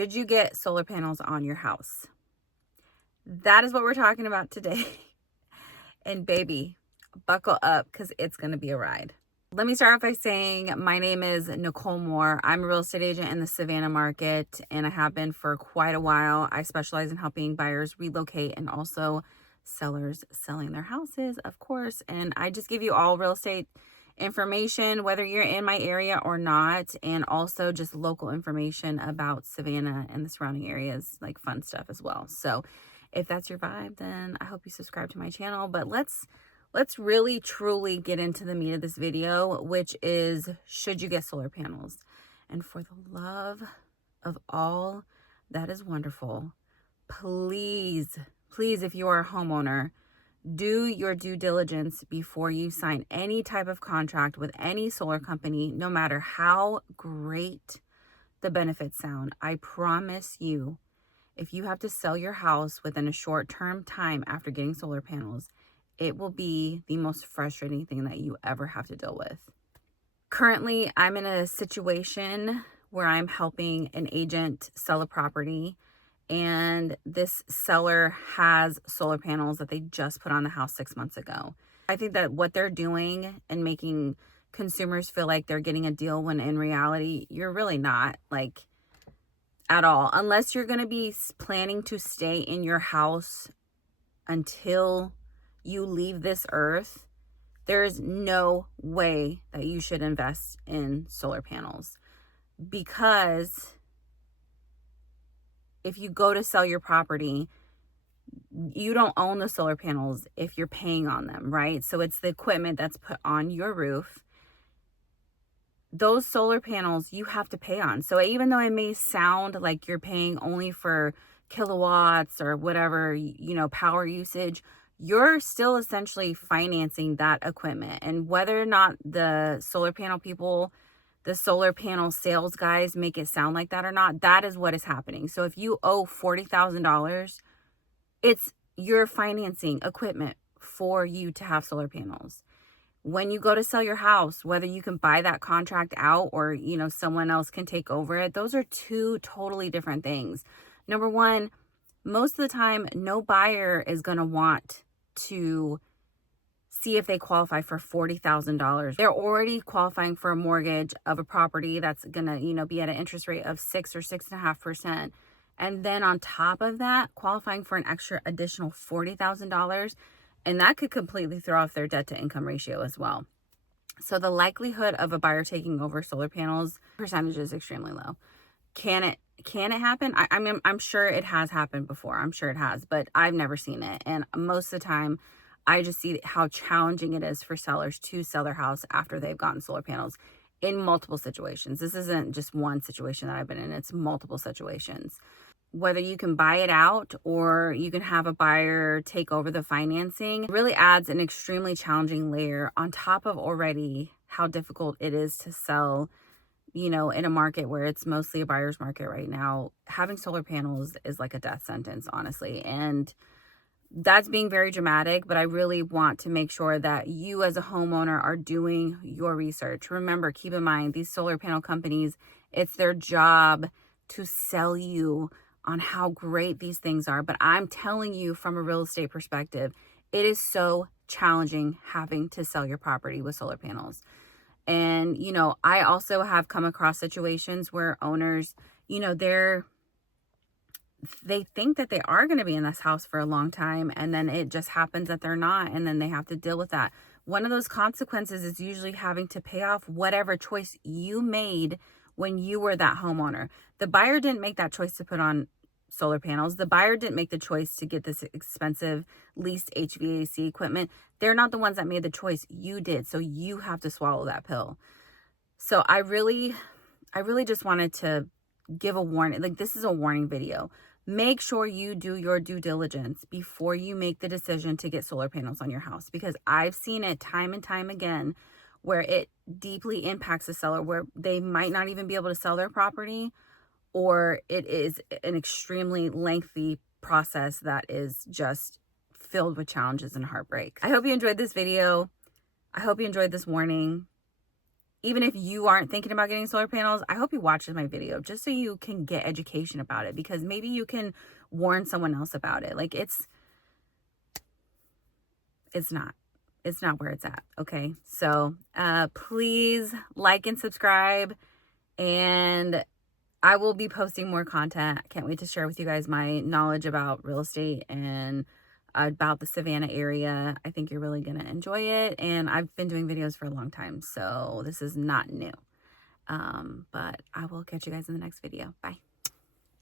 Should you get solar panels on your house? That is what we're talking about today. And baby, buckle up because it's going to be a ride. Let me start off by saying my name is Nicole Moore. I'm a real estate agent in the Savannah market, and I have been for quite a while. I specialize in helping buyers relocate and also sellers selling their houses, of course. And I just give you all real estate information, whether you're in my area or not, and also just local information about Savannah and the surrounding areas, like fun stuff as well. So if that's your vibe, then I hope you subscribe to my channel. But let's really truly get into the meat of this video, which is, should you get solar panels? And for the love of all that is wonderful, please, if you are a homeowner, do your due diligence before you sign any type of contract with any solar company, no matter how great the benefits sound. I promise you, if you have to sell your house within a short-term time after getting solar panels, it will be the most frustrating thing that you ever have to deal with. Currently, I'm in a situation where I'm helping an agent sell a property, and this seller has solar panels that they just put on the house 6 months ago. I think that what they're doing and making consumers feel like they're getting a deal when in reality, you're really not, like, at all. Unless you're going to be planning to stay in your house until you leave this earth, there's no way that you should invest in solar panels, because if you go to sell your property, you don't own the solar panels if you're paying on them, right? So it's the equipment that's put on your roof. Those solar panels you have to pay on. So even though it may sound like you're paying only for kilowatts or whatever, power usage, you're still essentially financing that equipment. And whether or not the solar panel people, the solar panel sales guys make it sound like that or not, that is what is happening. So if you owe $40,000, you're financing equipment for you to have solar panels. When you go to sell your house, whether you can buy that contract out or, someone else can take over it, those are two totally different things. Number one, most of the time, no buyer is going to want to see if they qualify for $40,000. They're already qualifying for a mortgage of a property that's going to, be at an interest rate of 6 or 6.5%. And then on top of that, qualifying for an additional $40,000. And that could completely throw off their debt to income ratio as well. So the likelihood of a buyer taking over solar panels percentage is extremely low. Can it happen? I mean, I'm sure it has happened before. I'm sure it has, but I've never seen it. And most of the time, I just see how challenging it is for sellers to sell their house after they've gotten solar panels in multiple situations. This isn't just one situation that I've been in. It's multiple situations. Whether you can buy it out or you can have a buyer take over the financing, really adds an extremely challenging layer on top of already how difficult it is to sell, in a market where it's mostly a buyer's market right now. Having solar panels is like a death sentence, honestly. And that's being very dramatic, but I really want to make sure that you as a homeowner are doing your research. Remember, keep in mind, these solar panel companies, it's their job to sell you on how great these things are. But I'm telling you, from a real estate perspective, it is so challenging having to sell your property with solar panels. And, I also have come across situations where owners, they think that they are going to be in this house for a long time, and then it just happens that they're not, and then they have to deal with that. One of those consequences is usually having to pay off whatever choice you made when you were that homeowner. The buyer didn't make that choice to put on solar panels. The buyer didn't make the choice to get this expensive leased HVAC equipment. They're not the ones that made the choice. You did. So you have to swallow that pill. So I really just wanted to give a warning. Like, this is a warning video. Make sure you do your due diligence before you make the decision to get solar panels on your house, because I've seen it time and time again where it deeply impacts the seller, where they might not even be able to sell their property, or it is an extremely lengthy process that is just filled with challenges and heartbreak. I hope you enjoyed this video. I hope you enjoyed this warning. even if you aren't thinking about getting solar panels, I hope you watch my video just so you can get education about it, because maybe you can warn someone else about it. Like it's not where it's at. Okay. So, please like and subscribe, and I will be posting more content. I can't wait to share with you guys my knowledge about real estate and about the Savannah area. I think you're really going to enjoy it. And I've been doing videos for a long time, so this is not new. But I will catch you guys in the next video. Bye.